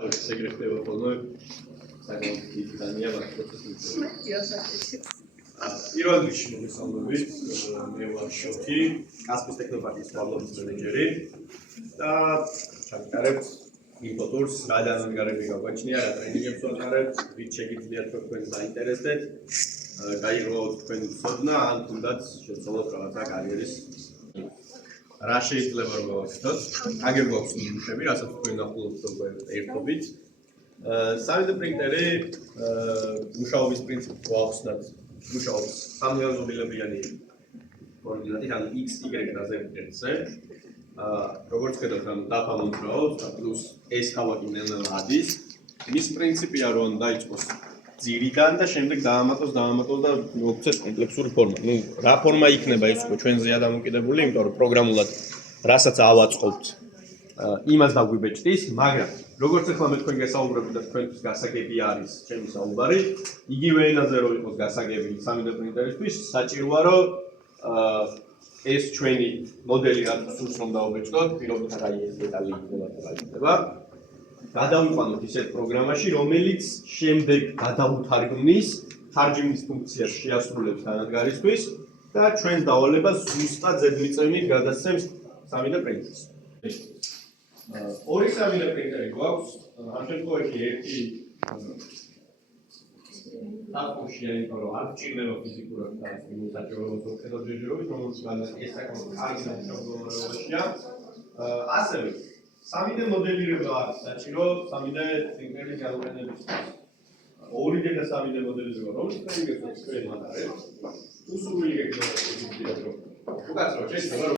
Секретарь выполняет საკმაოდ ძალიან პროცესი. პირველ რიგში მოგესალმებით, მე ვარ შოთი, კასპის ტექნოპარტიის დაბლობის მენეჯერი და ჩავიტარებთ ინფოტურს, რა დანადგარები გაგვაჩნია, რა ტრენინგებს ვატარებთ, ვით შეგიძლიათ თქვენ დაინტერესდეთ, გაიგროვოთ თქვენი ცოდნა, ან თუნდაც შეცვალოთ რაღაცა კარიერის რა შეიძლება რომ გავაკეთოთ, აგერ გვაქვს ნიმუშები, რასაც თქვენ ნახულობთ უკვე ერთობით. 3D პრინტერი მუშაობის პრინციპი გვაქვს, მუშაობს სამიაზობრილებიანი კოორდინატით, ანუ x, y და z ერთზე. როგორც ხედავთ, ანუ დაფა მომწრაობს და პლუს ეს ხავაკი ნელ-ნელა ადის. მის პრინციპია რომ დაიწყოს ძირიდან და შემდეგ დაამატოს და მოგვცეს კომპლექსური ფორმა. ნუ რა ფორმა იქნება ის უკვე ჩვენზეა დამოკიდებული, იმიტომ რომ პროგრამულად რასაც ავაწყობთ, იმას დაგვიბეჭდის, მაგრამ როგორც ახლა მე თქვენ გესაუბრებთ და თქვენთვის გასაგები არის ჩემი საუბარი, იგივე ენაზე რო იყოს გასაგები 3D პრინტერისთვის, საჭიროა რომ ეს ჩვენი მოდელი რატოს რომ დაუბეჭდოთ, პირობითად აი ეს დეტალი იქნება და რა იქნება. გადავიყვანოთ ისეთ პროგრამაში, რომელიც შემდეგ გადაუთარგმნის თარჯიმნის ფუნქციას შეასრულებს დანადგარისთვის და ჩვენს დავალებას ზუსტად ზედმიწევნით გადასცემს 3D პრინტერს. ორი 3D პრინტერი გვაქვს, ამ შემთხვევაში ერთი დაფუშია, იმიტომ რომ არ გჭირდება ფიზიკურად და საჭიროებად ვხედავთ ჯერჯერობით, რომელიც ეს საკმაოდ კარგი მდგომარეობაშია. ასევე 3D მოდელირება არის საჭირო 3D პრინტერის გამოყენებისთვის. 2D და 3D მოდელირება, რომელიც პრინტერს ჩვენ ვატარებთ, თუ სულ იგეგმება შეგიძლიათ რომ უკაცრავ შეიძლება